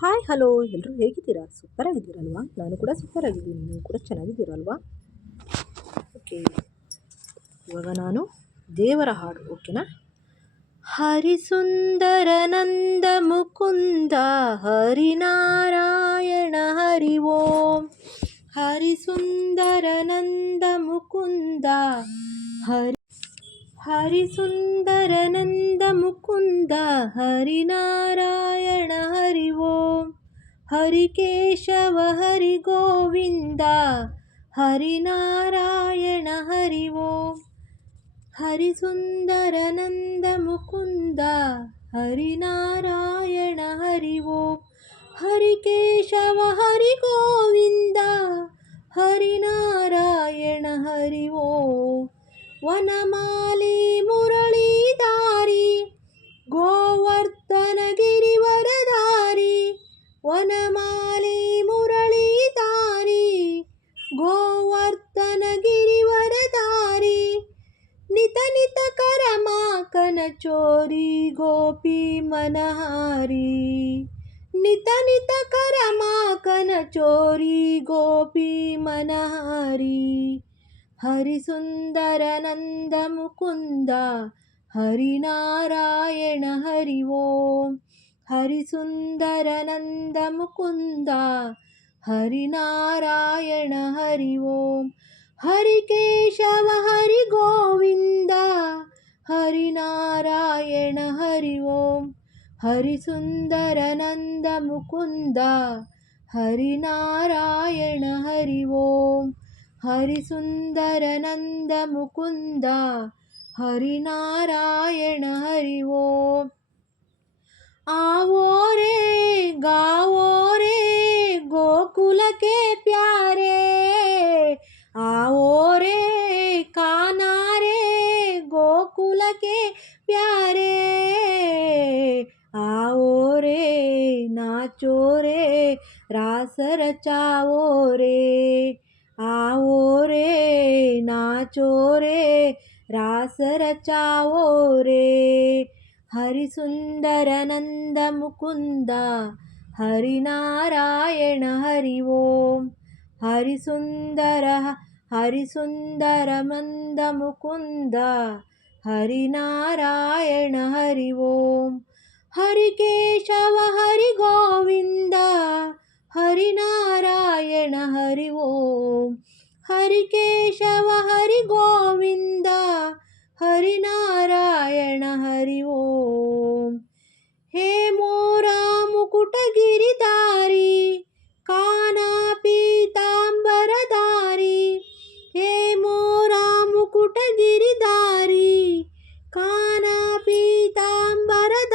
Hi hello ಎಲ್ಲರೂ ಹೇಗಿದ್ದೀರಾ? Super ಆಗಿದ್ದೀರಲ್ವಾ? ನಾನು ಕೂಡ ಸೂಪರ್ ಆಗಿದ್ದೀನಿ. ನೀವು ಕೂಡ ಚೆನ್ನಾಗಿದ್ದೀರಲ್ವಾ? ಓಕೆ, ಇವಾಗ ನಾನು ದೇವರ ಹಾಡು, ಓಕೆನಾ? ಹರಿಸುಂದರ ನಂದ ಮುಕುಂದ ಹರಿನಾರಾಯಣ ಹರಿ ಓಂ. ಹರಿಸುಂದರ ನಂದ ಮುಕುಂದ ಹರಿಸುಂದರ ನಂದ ಮುಕುಂದ ಹರಿನಾರಾಯಣ ಹರಿ ಓಂ. ಹರಿಕೇಶವ ಹರಿ ಗೋವಿಂದ ಹರಿನಾರಾಯಣ ಹರಿ ಓಂ. ಹರಿಸುಂದರ ನಂದ ಮುಕುಂದ ಹರಿನಾರಾಯಣ ಹರಿ ಓಂ. ಹರಿಕೇಶವ ಹರಿ ಗೋವಿಂದ ಹರಿನಾರಾಯಣ ಹರಿ ಓಂ. ವನಮಾಲಿ ಮುರಳೀಧಾರಿ ಗೋವರ್ಧನ ಗಿರಿವರಧಾರಿ. ವನಮಾಲಿ ಮುರಳೀಧಾರಿ ಗೋವರ್ಧನ ಗಿರಿವರಧಾರಿ. ನಿತ ನಿತ ಕರಮಾಕನ ಚೋರಿ ಗೋಪಿ ಮನಹಾರಿ. ನಿತ ನಿತ ಕರಮಾಕನ ಚೋರಿ ಗೋಪಿ ಮನಹಾರಿ. ಹರಿಸುಂದರ ನಂದ ಮುಕುಂದ ಹರಿನಾರಾಯಣ ಹರಿ ಓಂ. ಹರಿಸುಂದರ ನಂದ ಮುಕುಂದ ಹರಿನಾರಾಯಣ ಹರಿ ಓಂ. ಹರಿಕೇಶವ ಹರಿ ಗೋವಿಂದ ಹರಿನಾರಾಯಣ ಹರಿ ಓಂ. ಹರಿಸುಂದರ ನಂದ ಮುಕುಂದ ಹರಿನಾರಾಯಣ ಹರಿ ಓಂ. ಹರಿಸುಂದರ ನಂದ ಮುಕುಂದ ಹರಿನಾರಾಯಣ ಹರಿ ಓಂ. आवो रे गाओ रे गोकुल के प्यारे. आओ रे काना रे गोकुल के प्यारे. आओ रे नाचो रे रास रचाओ रे. आओ रे नाचो रे रास रचाओ रे. हरिसुंदर नंद मुकुंद हरिनारायण हरि ओम. हरिसुंदर नंद मुकुंद हरिनारायण हरि ओम. हरिकेशव हरि गोविंद हरिनारायण हरि ओम. हरिकेशव हरि गोविंद हरिनारायण हरि ओम. हे मोरा मुकुट गिरिधारी काना पीतांबरधारी. हे मोरा मुकुट गिरिधारी काना पीतांबरधारी.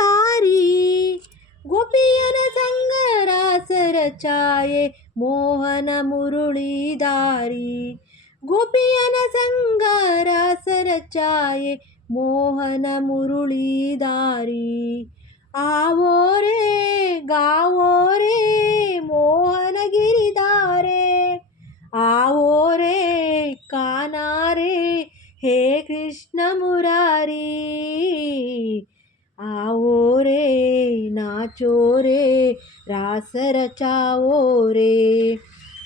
गोपियन संग रास रचाए मोहन मुरलीधारी. गोपियन संग रास रचाए मोहन मुरलीधारी. आवो रे गाओ रे मोहन गिरिधारे. आवो रे काना रे हे कृष्ण मुरारी. आओ रे नाचो रे रास रचाओ रे.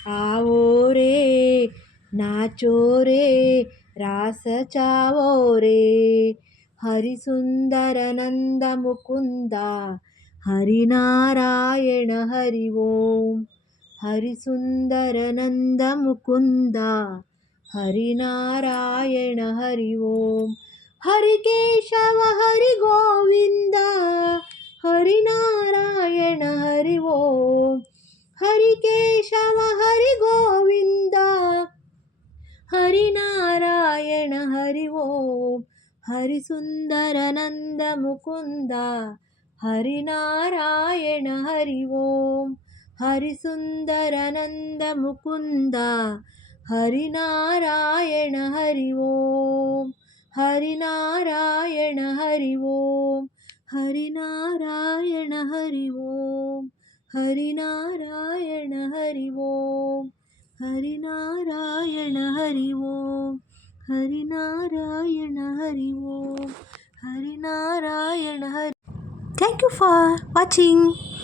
आओ रे नाचो रे रास चावो रे. हरिसुंदर नंद मुकुंद हरिनारायण हरि ओम. हरिसुंदर नंद मुकुंद हरिनारायण हरि ओम. हरिकेशव हरि गोविंद हरिनारायण हरि ओम. हरिकेशव हरि गोविंद हरिनारायण हरि ओम. हरिसुंदर नंद मुकुंद हरिनारायण हरि ओम. हरिसुंदर नंद मुकुंद हरिनारायण हरि ओम. हरिनारायण हरि ओम. हरिनारायण हरि ओम. हरिनारायण हरि ओम. हरिनारायण हरि ओम. हरिनारायण हरि ओम. Harinarayan Hari. Thank you for watching.